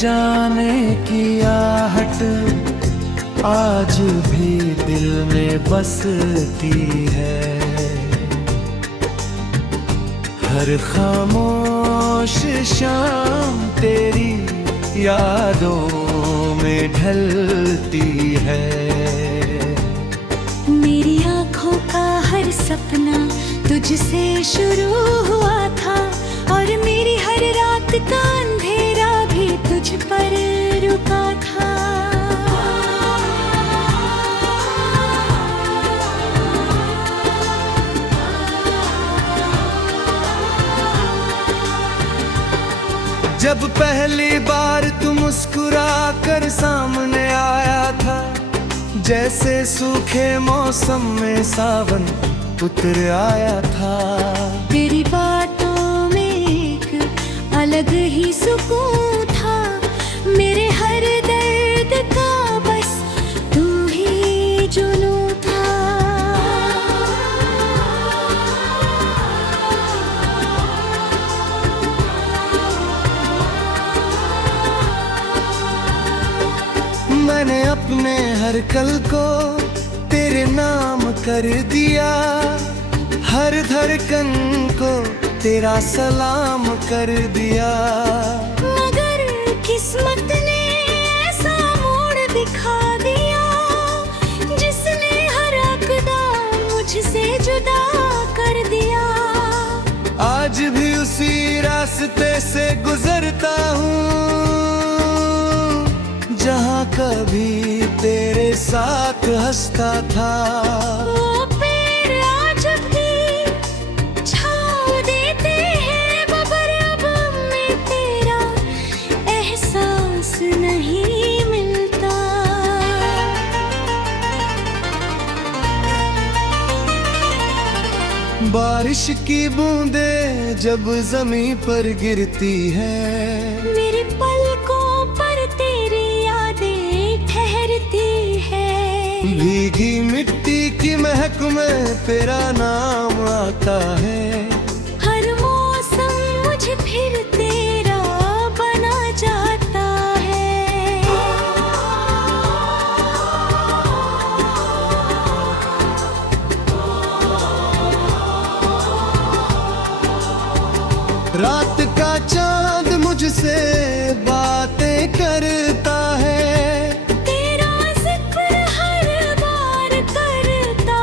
जाने की आहट आज भी दिल में बसती है। हर खामोश शाम तेरी यादों में ढलती है। मेरी आँखों का हर सपना तुझसे शुरू हुआ था, और मेरी हर रात का अंधेरा भी तुझ पर रुका था। जब पहली बार तू मुस्कुरा कर सामने आया था, जैसे सूखे मौसम में सावन उतर आया था। तेरी बातों में एक अलग ही सुकून था, मेरे हर दर्द का बस तू ही जुनून था। मैंने अपने हर कल को तेरे नाम कर दिया, हर धड़कन को तेरा सलाम कर दिया। मगर किस्मत ने ऐसा मोड़ दिखा दिया, जिसने हर अक़दार मुझसे जुदा कर दिया। आज भी उसी रास्ते से गुजरता हूँ, जहाँ कभी तेरे साथ हंसता था। वो पेड़ आज भी छाँव देते हैं, मगर अब हमें तेरा एहसास नहीं मिलता। बारिश की बूंदें जब ज़मीं पर गिरती है, मेरे पलकों पर तेरी यादें ठहरती है। भीगी मिट्टी की महक में तेरा नाम आता है। हर मौसम मुझे फिर तेरा बना जाता है। रात का चांद मुझसे बातें करता है, तेरा जिक्र हर बार करता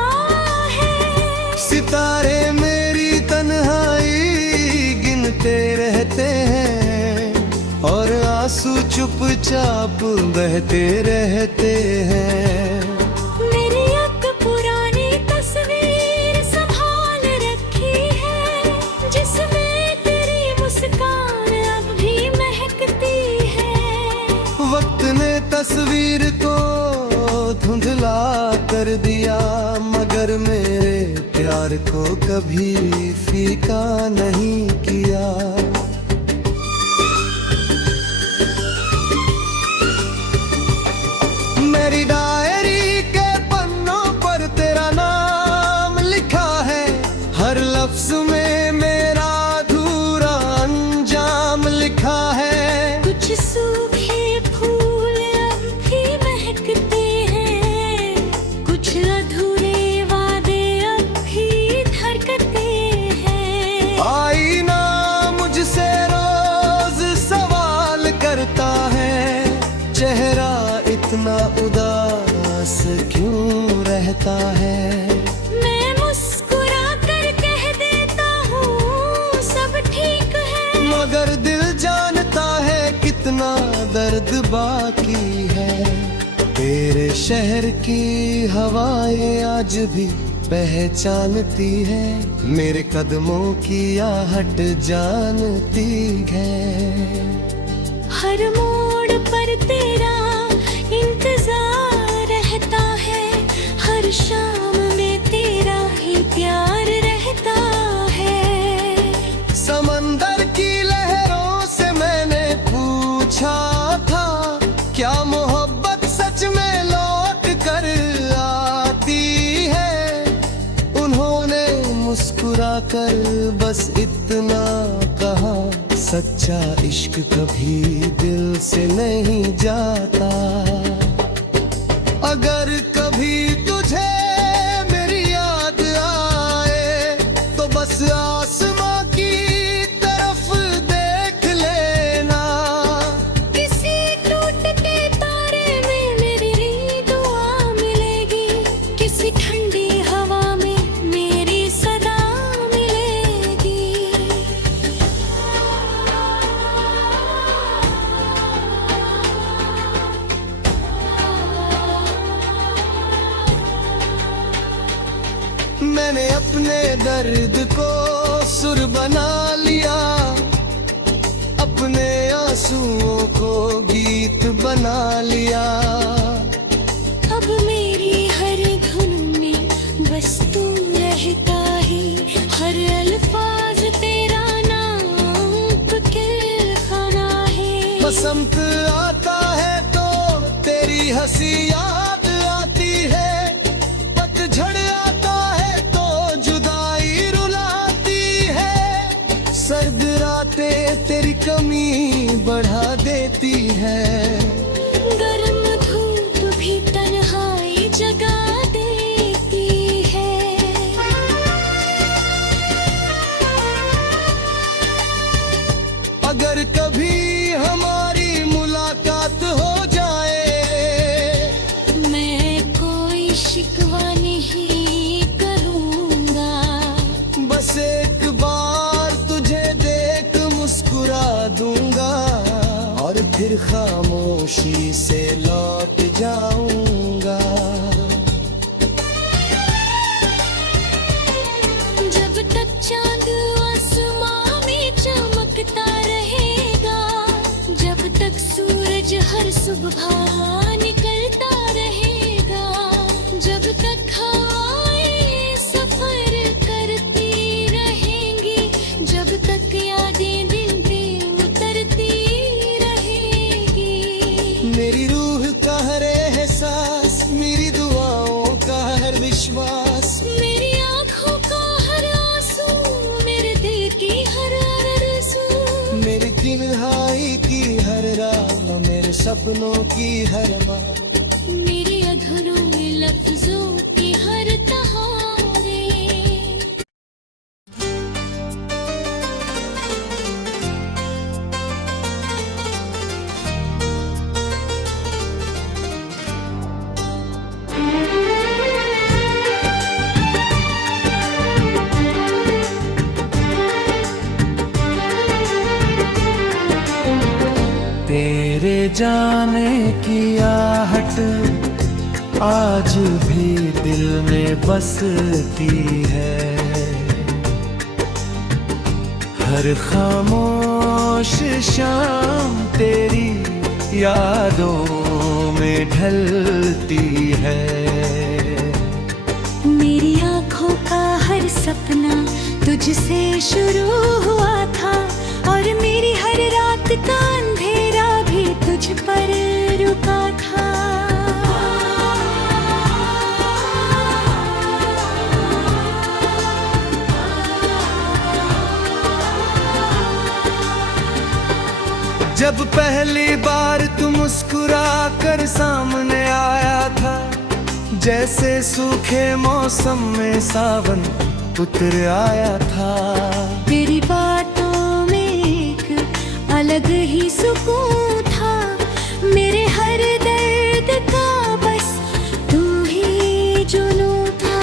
है। सितारे मेरी तन्हाई गिनते रहते हैं, और आंसू चुपचाप बहते रहते हैं। मेरी एक पुरानी तस्वीर संभाल रखी है, जिसमें तेरी मुस्कान अब भी महकती है। वक्त ने तस्वीर को धुंधला कर दिया, मगर मेरे प्यार को कभी फीका नहीं किया। मेरी डायरी के पन्नों पर तेरा नाम लिखा है, हर लफ्ज में मेरा अधूरा अंजाम लिखा है। कुछ सूखे फूल अब भी महकते हैं, कुछ अधूरे वादे अब भी धड़कते हैं। आईना मुझसे रोज सवाल करता है, चेहरा इतना उदास क्यों रहता है। मैं मुस्कुरा कर कह देता हूँ सब ठीक है, मगर दिल जानता है कितना दर्द बाकी है। तेरे शहर की हवाएं आज भी पहचानती है, मेरे कदमों की आहट जानती है। हर मोड़ पर तेरा इंतजार रहता है, हर शाम में तेरा ही प्यार रहता है। समंदर की लहरों से मैंने पूछा था, क्या मोहब्बत सच में लौट कर आती है। उन्होंने मुस्कुरा कर बस इतना कहा, सच्चा इश्क कभी दिल से नहीं जाता। अगर कभी तुझे मेरी याद आए तो बस आसमां की तरफ देख लेना। किसी टूटते तारे में मेरी दुआ मिलेगी, किसी ठंडी हवा में मेरी सदा मिलेगी। मैंने अपने दर्द को सुर बना लिया, अपने आंसुओं को गीत बना लिया। अब मेरी हर धुन में बस तू रहता है, हर अल्फाज तेरा नाम के खाना है। बसंत आता है तो तेरी हंसी याद आती है, पतझड़ आता है तो जुदाई रुलाती है। सर्द रातें तेरी कमी बढ़ा देती है, गर्म धूप भी तन्हाई जगा देती है। अगर कभी हमारी मुलाकात हो जाए, मैं कोई शिकवा नहीं करूँगा, बस एक बार तुझे देख मुस्कुरा दूंगा और फिर खामोशी से लौट जाऊंगा। जब तक चांद आसमां में चमकता रहेगा, जब तक सूरज हर सुबह निकलता रहेगा, जब तक हवाएं सफर करती रहेंगी, जब तक यादें दिल पे उतरती रहेगी। मेरी रूह का हर एहसास, मेरी दुआओं का हर विश्वास, मेरी आँखों का हर आंसू, मेरे दिल की हर आरज़ू, मेरी तन्हाई की हर राह, मेरे सपनों की हर बात, मेरे अधूरे लफ्जों की हर तहारे। तेरे जाने की आहट आज भी दिल में बसती है, हर खामोश शाम तेरी यादों में ढलती है। मेरी आँखों का हर सपना तुझसे शुरू हुआ था, और मेरी हर रात का अंधेरा भी तुझ पर रुका था। जब पहली बार तू मुस्कुरा कर सामने आया था, जैसे सूखे मौसम में सावन उतर आया था। तेरी बातों में एक अलग ही सुकून था, मेरे हर दर्द का बस तू ही जुनून था।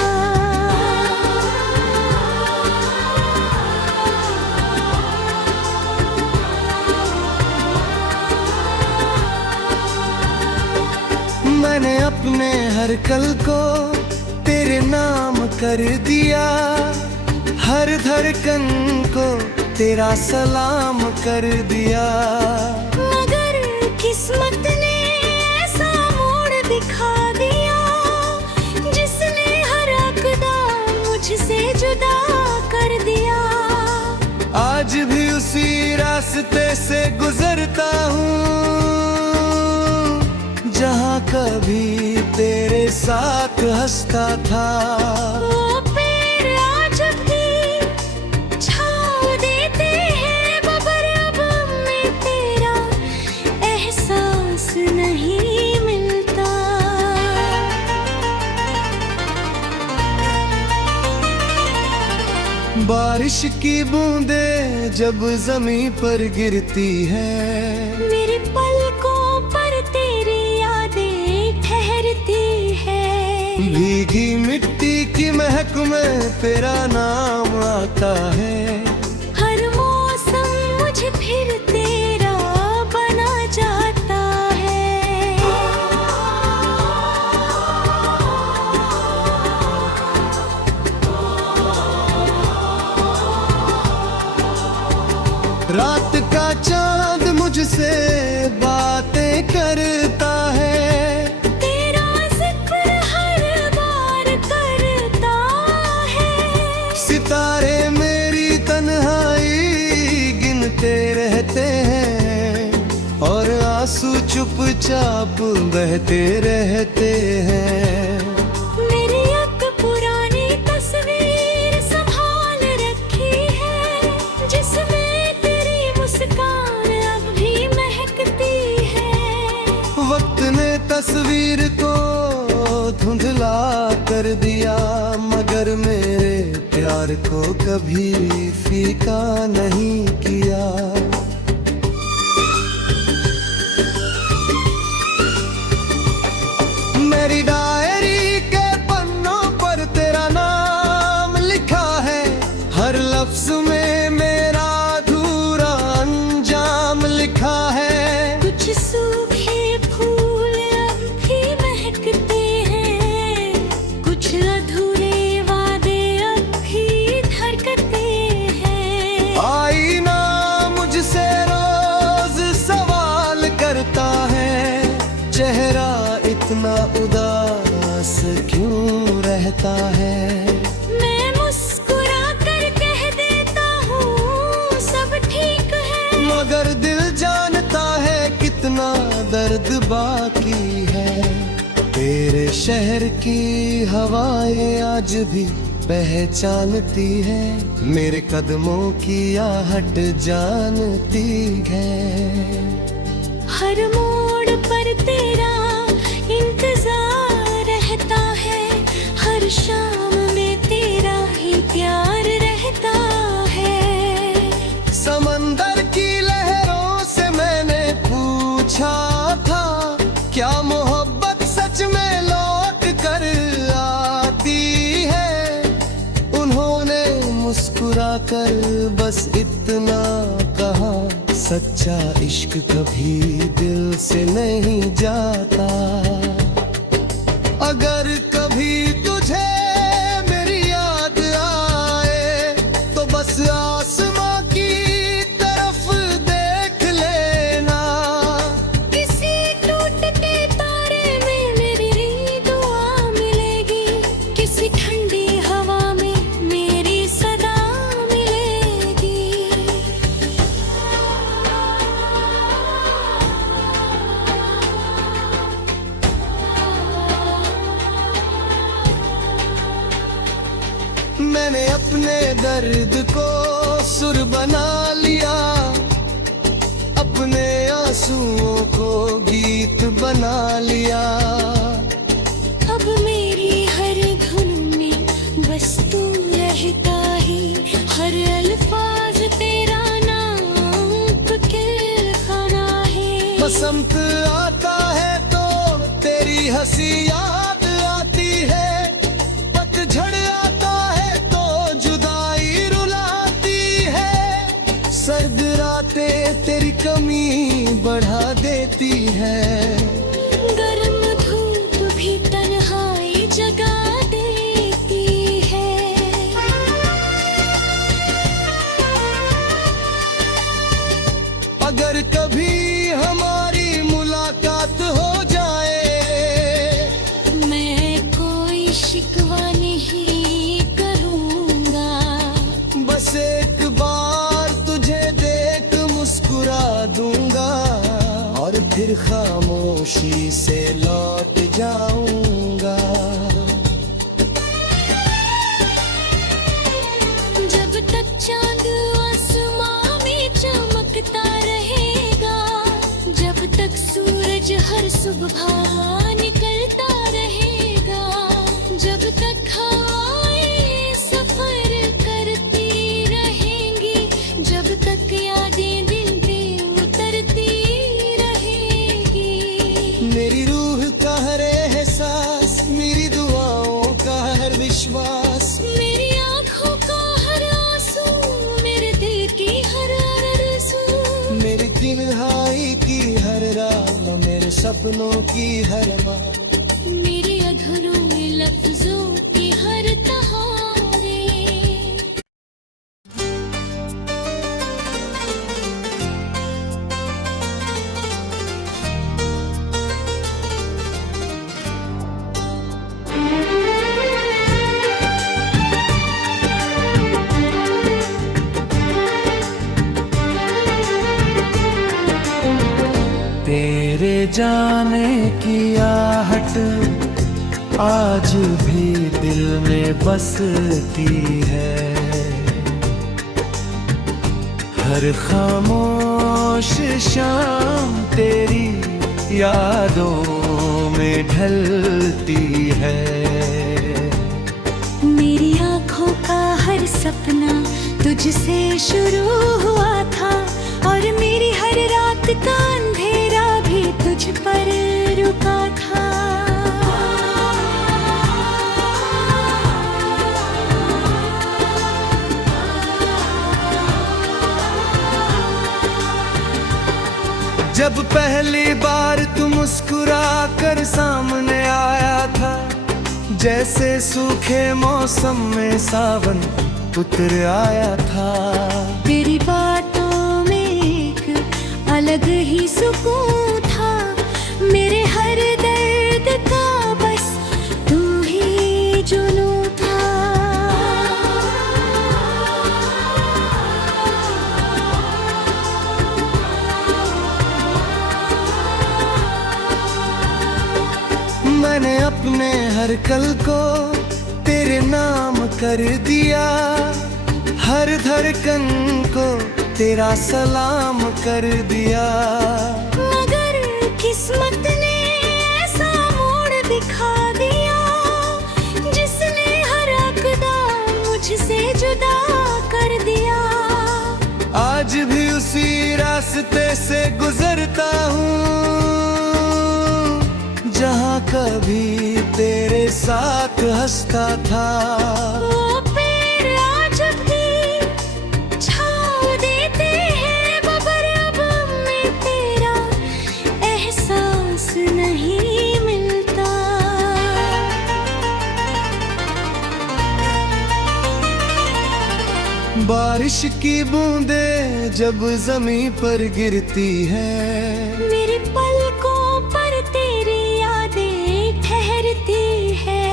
मैंने अपने हर कल को तेरे नाम कर दिया, हर धड़कन को तेरा सलाम कर दिया। मगर किस्मत ने ऐसा मोड़ दिखा दिया, जिसने हर अक़दार मुझसे जुदा कर दिया। आज भी उसी रास्ते से गुजरता हूँ, जहाँ कभी तेरे साथ हंसता था। वो पेड़ आज भी छाँव देते हैं, मगर अब बारिश की बूंदें जब जमीन पर गिरती है, मेरे पलकों पर तेरी यादें ठहरती है। भीगी मिट्टी की महक में तेरा नाम आता है। हर मौसम मुझे फिर तेरा बना जाता है। रात का चांद मुझसे बातें करता है, तेरा जिक्र हर बार करता है। सितारे मेरी तन्हाई गिनते रहते हैं और आंसू चुपचाप बहते रहते हैं। मेरी एक पुरानी तस्वीर संभाल रखी है, जिसमें मुस्कान अब भी महकती है। वक्त ने तस्वीर को धुंधला कर दिया, मगर मेरे प्यार को कभी फीका नहीं किया। मेरी डायरी के पन्नों पर तेरा नाम लिखा है, हर लफ्ज में मेरा लिखा है। कुछ सूखे फूल अब भी महकते हैं, कुछ अधूरे वादे अब भी धड़कते हैं। आईना मुझसे रोज सवाल करता है, चेहरा इतना उदास क्यों रहता है। मैं मुस्कुरा कर कह देता हूँ सब ठीक है, मगर दिल जानता है कितना दर्द बाकी है। तेरे शहर की हवाएं आज भी पहचानती है, मेरे कदमों की आहट जानती है। हर मोड़ पर तेरा इंतजार रहता है, हर शाम में तेरा ही प्यार रहता है। समंदर की लहरों से मैंने पूछा था, क्या मोहब्बत सच में लौट कर आती है। उन्होंने मुस्कुरा कर बस इतना कहा, सच्चा इश्क कभी दिल से नहीं जाता। अगर कभी तुझे मेरी याद आए तो बस आसमां की तरफ देख लेना। किसी टूटते तारे में मेरी दुआ मिलेगी, किसी ठंडी हवा में मेरी सदा मिलेगी। मैंने अपने दर्द को सुर बना लिया, अपने आंसुओं को गीत बना लिया। अब मेरी हर धुन में बस तू रहता ही, हर अल्फाज तेरा नाम फिक्र खाना है। बसंत आता है तो तेरी हंसी याद आती है, पतझड़ आता है तो जुदाई रुलाती है। सर्द रातें तेरी कमी बढ़ा देती है, गर्म धूप भी तन्हाई जगा देती है। अगर कभी हमारी मुलाकात हो जाए, मैं कोई शिकवा नहीं करूँगा। बस एक बार तुझे देख मुस्कुरा दूंगा और फिर खामोशी से लौट जाऊंगा। जब तक चांद आसमां में चमकता रहेगा, जब तक सूरज हर सुबह निकलता रहेगा, जब तक हवाएं सफर करती सपनों की हर बात, मेरे अधूरे लफ्जों की हर तहारे। तेरे जाने की आहट आज भी दिल में बसती है, हर खामोश शाम तेरी यादों में ढलती है। मेरी आँखों का हर सपना तुझसे शुरू हुआ था, और मेरी हर रात का अंधेरा भी तुझ पर रुका था। जब पहली बार तू मुस्कुरा कर सामने आया था, जैसे सूखे मौसम में सावन उतर आया था। तेरी बातों में एक अलग ही सुकून था, मेरे हर दर्द का बस तू ही जुनून था। मैंने अपने हर कल को तेरे नाम कर दिया, हर धड़कन को तेरा सलाम कर दिया। मगर किस्मत ने ऐसा मोड़ दिखा दिया, जिसने हर अक़दार मुझसे जुदा कर दिया। आज भी उसी रास्ते से गुजरता हूँ, जहाँ कभी तेरे साथ हंसता था। वो पेड़ आज भी छाँव देते हैं, मगर अब हमें तेरा एहसास नहीं मिलता। बारिश की बूंदें जब जमीन पर गिरती है, मेरे पलकों पर तेरी यादें ठहरती है।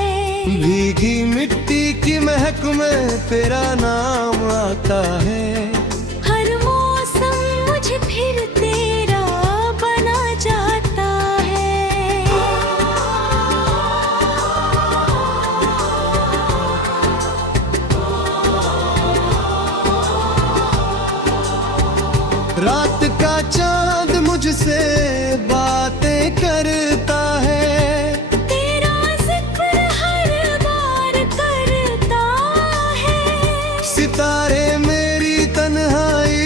भीगी मिट्टी की महक में तेरा नाम आता है। हर मौसम मुझे फिर तेरा बना जाता है। रात का चांद मुझसे बातें करता है, तेरा जिक्र हर बार करता है। सितारे मेरी तन्हाई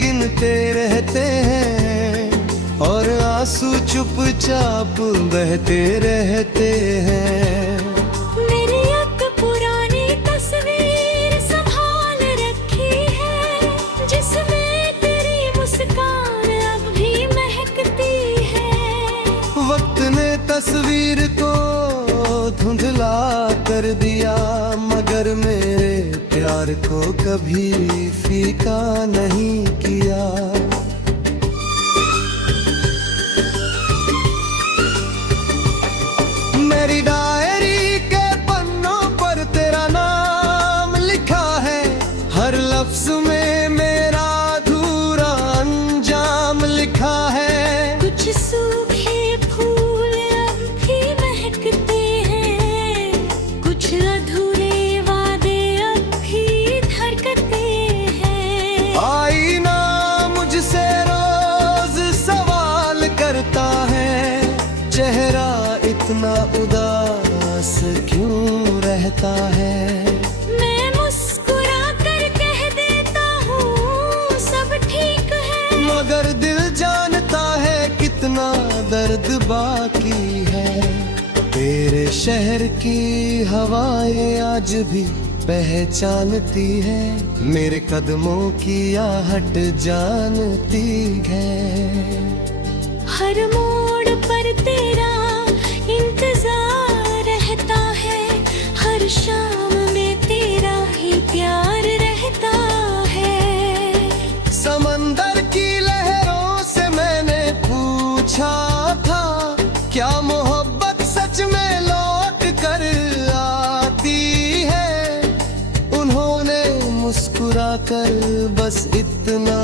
गिनते रहते हैं, और आंसू चुपचाप बहते रहते हैं। मेरी एक पुरानी तस्वीर संभाल रखी है, जिसमें तेरी मुस्कान अब भी महकती है। वक्त ने तस्वीर को धुंधला कर दिया, मगर मेरे प्यार को कभी फीका नहीं किया। मेरी डायरी के पन्नों पर तेरा नाम लिखा है, हर लफ्ज में मेरा अधूरा अंजाम लिखा है। कुछ सूखे फूल अब भी महकते हैं, कुछ अधूरे वादे अब भी धड़कते हैं। आईना मुझसे रोज सवाल करता है, चेहरा इतना उदास क्यों रहता है। मैं मुस्कुरा कर कह देता हूँ सब ठीक है, मगर दिल जानता है कितना दर्द बाकी है। तेरे शहर की हवाएं आज भी पहचानती है, मेरे कदमों की आहट जानती है। हर मोड़ पर तेरा इंतजार रहता है, हर शाम में तेरा ही प्यार रहता है। समंदर की लहरों से मैंने पूछा था, क्या मोहब्बत सच में लौट कर आती है? उन्होंने मुस्कुरा कर बस इतना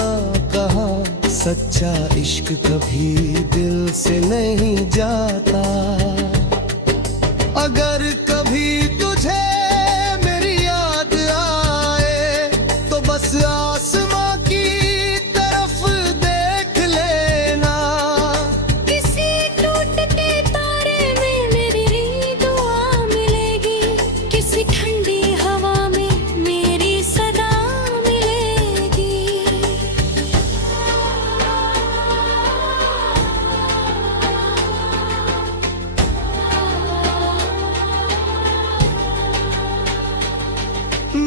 कहा, सच्चा इश्क कभी दिल से नहीं जाता। अगर कभी तुझे मेरी याद आए तो बस आसमां की तरफ देख लेना। किसी टूटते तारे में मेरी दुआ मिलेगी, किसी ठंडी हवा में मेरी सदा मिलेगी।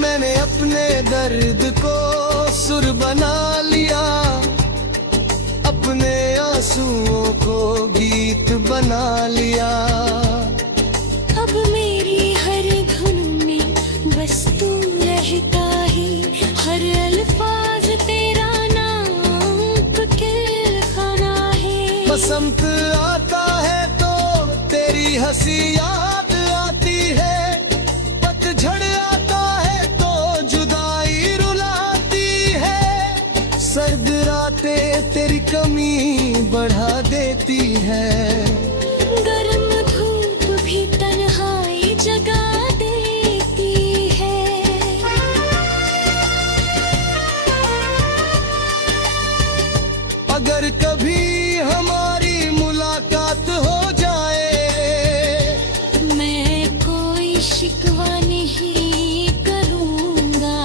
मैंने अपने दर्द को सुर बना लिया, अपने आंसुओं को गीत बना लिया। अब मेरी हर धुन में बस तू रहता ही, हर अल्फाज तेरा नाम के खाना है। बसंत आता है तो तेरी हंसी याद आती है, पतझड़ आता है तो जुदाई रुलाती है। सर्द रातें तेरी कमी बढ़ा देती है, गर्म धूप भी तन्हाई जगा देती है। अगर कभी हमारी मुलाकात हो जाए, मैं कोई शिकवा नहीं करूँगा,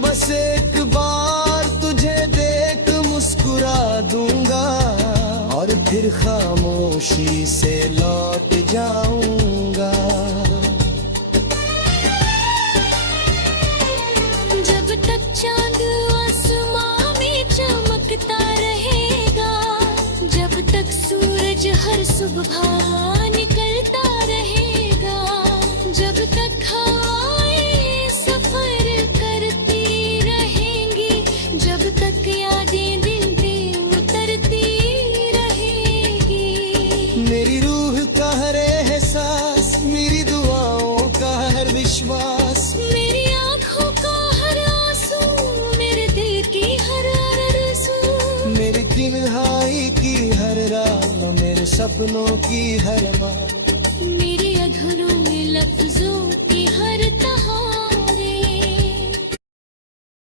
बस एक बार तुझे देख मुस्कुरा दूंगा, और फिर खामोशी से लौट जाऊंगा। जब तक चांद आसमां में चमकता रहेगा, जब तक सूरज हर सुबह निकलता रहेगा, जब तक हवाएं सफर करती रहेंगी, जब तक यादें दिल पे उतरती रहेगी। मेरी रूह का हर एहसास, मेरी दुआओं का हर विश्वास, मेरी आँखों का हर आंसू, मेरे दिल की हर आरज़ू, मेरी तन्हाई की हर रात, मेरे सपनों की हर बात, मेरे अधूरों लफ्जों